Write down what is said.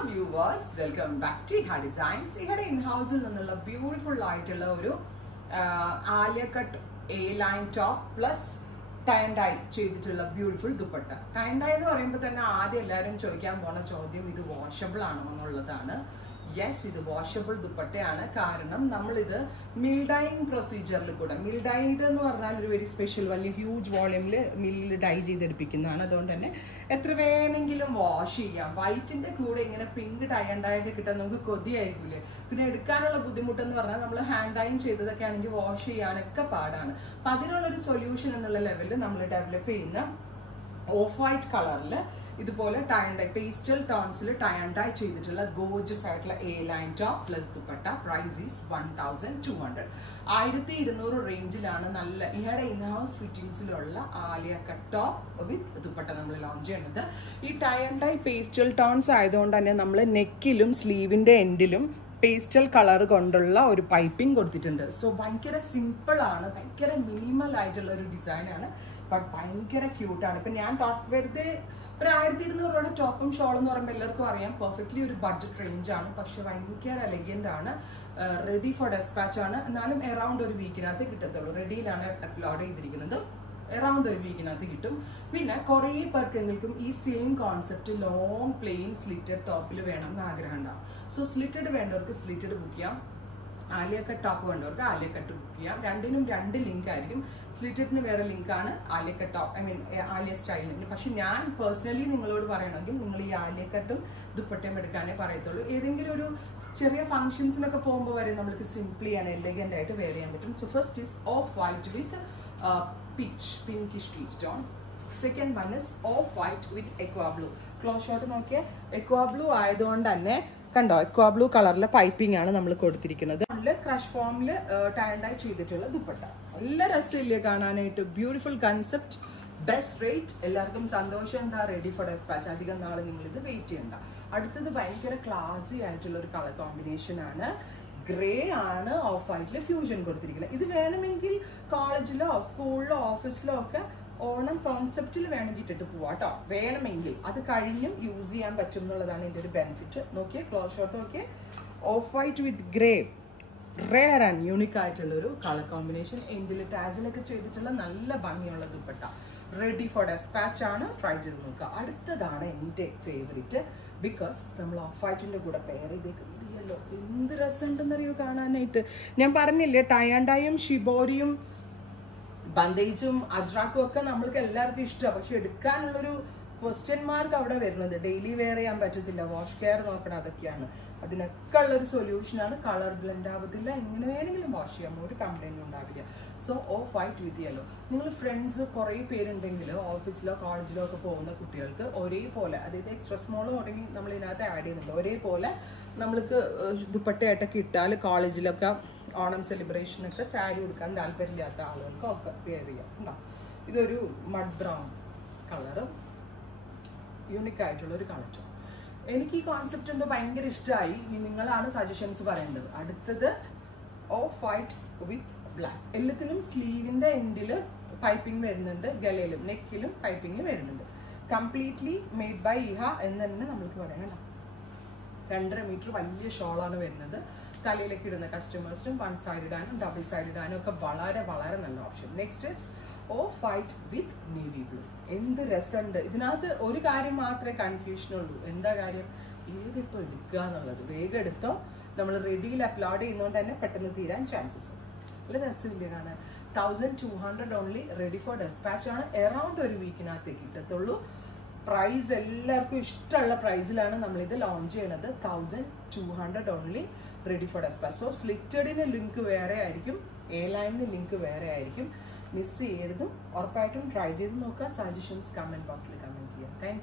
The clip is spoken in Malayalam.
Hello viewers, welcome back to Iha Designs. Ihade in-house nunnulla beautiful aayittulla oru alia cut A-line top plus tie and dye ചെയ്തിട്ടുള്ള beautiful dupatta. Tie and dye എന്ന് പറയുമ്പോൾ തന്നെ ആദ്യം എല്ലാവരും ചോദിക്കാൻ പോകുന്ന ചോദ്യം ഇത് washable ആണോ എന്നുള്ളതാണ്. Yes, ഇത് washable ദുപ്പട്ടയാണ്. കാരണം നമ്മൾ ഇത് മിൽ ഡൈയിങ് പ്രൊസീജിയറിൽ കൂടെ മിൽ ഡൈഡ് എന്ന് പറഞ്ഞാൽ ഒരു വെരി സ്പെഷ്യൽ വലിയ ഹ്യൂജ് വോളിയൂമിൽ മില്ലിൽ ഡൈ ചെയ്തെടുപ്പിക്കുന്നതാണ്. അതുകൊണ്ട് തന്നെ എത്ര വേണമെങ്കിലും വാഷ് ചെയ്യാം. വൈറ്റിന്റെ കൂടെ ഇങ്ങനെ പിങ്ക് ടൈ ആൻഡ് ഡൈ ഒക്കെ കിട്ടാൻ നമുക്ക് കൊതിയായിരിക്കില്ലേ. പിന്നെ എടുക്കാനുള്ള ബുദ്ധിമുട്ടെന്ന് പറഞ്ഞാൽ നമ്മൾ ഹാൻഡ് ഡൈൻ ചെയ്തതൊക്കെ ആണെങ്കിൽ വാഷ് ചെയ്യാനൊക്കെ പാടാണ്. അപ്പം അതിനുള്ളൊരു സൊല്യൂഷൻ എന്നുള്ള ലെവലിൽ നമ്മൾ ഡെവലപ്പ് ചെയ്യുന്ന ഓഫ് വൈറ്റ് കളറിൽ ഇതുപോലെ ടൈ ആൻഡ് ഡൈ പേസ്റ്റൽ ടോൺസിൽ ടൈ ആൻഡ് ഡൈ ചെയ്തിട്ടുള്ള ഗോർജിയസ് ആയിട്ടുള്ള A-line top plus dupatta. Price is 1200. 1200 റേഞ്ചിലാണ് നല്ല ഇഹയുടെ ഇൻഹൗസ് ഫിറ്റിംഗ്സിലുള്ള Alia cut top with dupatta നമ്മൾ ലോഞ്ച് ചെയ്യുന്നത്. ഈ tie and dye pastel tones ആയതുകൊണ്ട് തന്നെ നമ്മൾ നെക്കിലും സ്ലീവിൻ്റെ എൻഡിലും പേസ്റ്റൽ കളർ കൊണ്ടുള്ള ഒരു പൈപ്പിംഗ് കൊടുത്തിട്ടുണ്ട്. സോ ഭയങ്കര സിമ്പിൾ ആണ്, ഭയങ്കര മിനിമൽ ആയിട്ടുള്ള ഒരു ഡിസൈനാണ്, ബട്ട് ഭയങ്കര ക്യൂട്ടാണ്. ഇപ്പം ഞാൻ വെറുതെ ഒരു 1200 രൂപയുടെ ടോപ്പും ഷോൾ എന്ന് പറയുമ്പോൾ എല്ലാവർക്കും അറിയാം പെർഫെക്റ്റ്ലി ഒരു ബഡ്ജറ്റ് റേഞ്ച് ആണ്. പക്ഷെ ഭയങ്കര എലഗന്റ് ആണ്, റെഡി ഫോർ ഡെസ്പാച്ച് ആണ്. എന്നാലും അറൗണ്ട് ഒരു വീക്കിനകത്ത് കിട്ടത്തുള്ളൂ. റെഡിയിലാണ് അപ്ലോഡ് ചെയ്തിരിക്കുന്നത്, അറൗണ്ട് ഒരു വീക്കിനകത്ത് കിട്ടും. പിന്നെ കുറേ പേർക്കെങ്കിലും ഈ same concept long plain slitted ടോപ്പിൽ വേണം എന്ന് ആഗ്രഹം ഉണ്ടാവും. സോ സ്ലിറ്റഡ് വേണ്ടവർക്ക് സ്ലിറ്റഡ് ബുക്ക് ചെയ്യാം, ആലിയ കട്ട് ടോപ്പ് വേണ്ടവർക്ക് ആലിയ കട്ട് ബുക്ക് ചെയ്യാം. രണ്ടിനും രണ്ട് ലിങ്ക് ആയിരിക്കും. സ്ലിറ്റഡിന് വേറെ ലിങ്കാണ്, ആലിയ കട്ട് ടോപ്പ് ആലിയ സ്റ്റൈലിന്. പക്ഷെ ഞാൻ പേഴ്സണലി നിങ്ങളോട് പറയണമെങ്കിൽ നിങ്ങൾ ഈ ആലിയ കട്ടും ദുപ്പട്ടയും എടുക്കാനേ പറയത്തുള്ളൂ. ഏതെങ്കിലും ഒരു ചെറിയ ഫംഗ്ഷൻസിനൊക്കെ പോകുമ്പോൾ വരെ നമുക്ക് സിംപ്ലി ആണ് എലഗന്റ് ആയിട്ട് വെയർ ചെയ്യാൻ പറ്റും. So first is of white with peach, pinkish peach tone. Second one is of white with aqua blue. Close shot നോക്കിയാൽ എക്വാ ബ്ലൂ ആയതുകൊണ്ട് തന്നെ കണ്ടോ, എക്വാ ബ്ലൂ കളറിലെ പൈപ്പിംഗ് ആണ് നമ്മൾ കൊടുത്തിരിക്കുന്നത്. ക്രഷ് ഫോമിൽ ടൈ ആൻഡ് ഡൈ ചെയ്തിട്ടുള്ള ദുപ്പട്ട. നല്ല രസമില്ലേ കാണാനായിട്ട്. Beautiful concept, best rate. എല്ലാവർക്കും സന്തോഷം. എന്താ, റെഡി ഫോർ ഡെസ്പാച്ച്. അധികം നാൾ നിങ്ങൾ ഇത് വെയിറ്റ് ചെയ്യണ്ട. അടുത്തത് ഭയങ്കര ക്ലാസി ആയിട്ടുള്ള ഒരു കളർ കോമ്പിനേഷൻ ആണ്. ഗ്രേ ആണ് ഓഫ് വൈറ്റിൽ ഫ്യൂഷൻ കൊടുത്തിരിക്കുന്നത്. ഇത് വേണമെങ്കിൽ കോളേജിലോ സ്കൂളിലോ ഓഫീസിലോ ഒക്കെ ഓണം കോൺസെപ്റ്റിൽ വേണമെങ്കിൽ ഇട്ടിട്ട് പോവാം കേട്ടോ, വേണമെങ്കിൽ. അത് കഴിഞ്ഞും യൂസ് ചെയ്യാൻ പറ്റും എന്നുള്ളതാണ് ഇതിൻ്റെ ഒരു ബെനിഫിറ്റ്. നോക്കിയേ ക്ലോസ് ഷോട്ട് നോക്കിയേ. Of white with grey, rare and unique ആയിട്ടുള്ളൊരു കളർ കോമ്പിനേഷൻ. എൻഡിൽ ടാസിലൊക്കെ ചെയ്തിട്ടുള്ള നല്ല ഭംഗിയുള്ള ദുപ്പട്ട. റെഡി ഫോർ ഡെസ്പാച്ച് ആണ്. ട്രൈ ചെയ്ത് നോക്കുക. അടുത്തതാണ് എൻ്റെ ഫേവറേറ്റ്, ബിക്കോസ് നമ്മൾ ഓഫ് വൈറ്റിൻ്റെ കൂടെ പെയർ ചെയ്തേക്കുന്നില്ലല്ലോ. എന്ത് രസമുണ്ടെന്നറിയോ കാണാനായിട്ട്. ഞാൻ പറഞ്ഞില്ലേ, ടൈ ആൻഡ് ഡൈയും ഷിബോരിയും ബന്ദേജും അജ്രാക്കും ഒക്കെ നമ്മൾക്ക് എല്ലാവർക്കും ഇഷ്ടമാണ്. പക്ഷെ എടുക്കാനുള്ളൊരു ക്വസ്റ്റ്യൻ മാർക്ക് അവിടെ വരുന്നത് ഡെയിലി വെയർ ചെയ്യാൻ പറ്റത്തില്ല, വാഷ് കെയർ നോക്കണം, അതൊക്കെയാണ്. അതിനൊക്കെ ഉള്ളൊരു സൊല്യൂഷനാണ്. കളർ ബ്ലെൻഡ് ആവത്തില്ല, എങ്ങനെ വേണമെങ്കിലും വാഷ് ചെയ്യാം, ഒരു കംപ്ലൈൻറ്റും ഉണ്ടാവില്ല. So of white with yellow. നിങ്ങൾ ഫ്രണ്ട്സ് കുറേ പേരുണ്ടെങ്കിൽ ഓഫീസിലോ കോളേജിലോ ഒക്കെ പോകുന്ന കുട്ടികൾക്ക് ഒരേപോലെ, അതായത് എക്സ്ട്രാ സ്മോളും തുടങ്ങി നമ്മൾ ഇതിനകത്ത് ആഡ് ചെയ്യുന്നുണ്ട്, ഒരേപോലെ നമ്മൾക്ക് ദുപ്പട്ടയായിട്ടൊക്കെ ഇട്ടാൽ കോളേജിലൊക്കെ ഓണം സെലിബ്രേഷനൊക്കെ സാരി കൊടുക്കാൻ താല്പര്യമില്ലാത്ത ആളുകൾക്കൊക്കെ വെയർ ചെയ്യാം. ഉണ്ടോ, ഇതൊരു മഡ് ബ്രൗൺ കളറ്, യൂണിക് ആയിട്ടുള്ളൊരു കളർ. എനിക്ക് ഈ കോൺസെപ്റ്റ് എന്തോ ഭയങ്കര ഇഷ്ടമായി. നിങ്ങളാണ് സജഷൻസ് പറയേണ്ടത്. അടുത്തത് ഓഫ് വൈറ്റ് വിത്ത് ബ്ലാക്ക്. എല്ലാത്തിനും സ്ലീവിൻ്റെ എൻഡിൽ പൈപ്പിംഗ് വരുന്നുണ്ട്, ഗലയിലും നെക്കിലും പൈപ്പിംഗ് വരുന്നുണ്ട്. കംപ്ലീറ്റ്ലി മെയ്ഡ് ബൈ ഇഹ എന്ന് തന്നെ നമുക്ക് പറയാം. കേട്ടോ, 2.5 മീറ്റർ വലിയ ഷോളാണ് വരുന്നത്. തലയിലേക്ക് ഇടുന്ന കസ്റ്റമേഴ്സിനും വൺ സൈഡ് ഇടാനും ഡബിൾ സൈഡ് ഇടാനും ഒക്കെ വളരെ വളരെ നല്ല option. Next is of white with navy blue. എന്ത് രസമുണ്ട്. ഇതിനകത്ത് ഒരു കാര്യം മാത്രമേ കൺഫ്യൂഷനുള്ളൂ. എന്താ കാര്യം? ഏതിപ്പോൾ എടുക്കുക എന്നുള്ളത്. വേഗം എടുത്തോ, നമ്മൾ റെഡിയിൽ അപ്ലോഡ് ചെയ്യുന്നതുകൊണ്ട് തന്നെ പെട്ടെന്ന് തീരാൻ ചാൻസസ് ഉണ്ട്. നല്ല രസമില്ല കാണാൻ. 1200 ഓൺലി, റെഡി ഫോർ ഡെസ്പാച്ച് ആണ്. അറൗണ്ട് ഒരു വീക്കിനകത്തേക്ക് കിട്ടത്തുള്ളൂ. പ്രൈസ് എല്ലാവർക്കും ഇഷ്ടമുള്ള പ്രൈസിലാണ് നമ്മളിത് ലോഞ്ച് ചെയ്യണത്. 1200 only, ready for dispatch. So സ്ലിറ്റഡിന് ലിങ്ക് വേറെ ആയിരിക്കും, A-ലൈനിന് ലിങ്ക് വേറെ ആയിരിക്കും. മിസ് ചെയ്യരുതും. ഉറപ്പായിട്ടും ട്രൈ ചെയ്ത് നോക്കുക. സജഷൻസ് കമൻറ്റ് ബോക്സിൽ കമൻറ്റ് ചെയ്യാം. Thank U.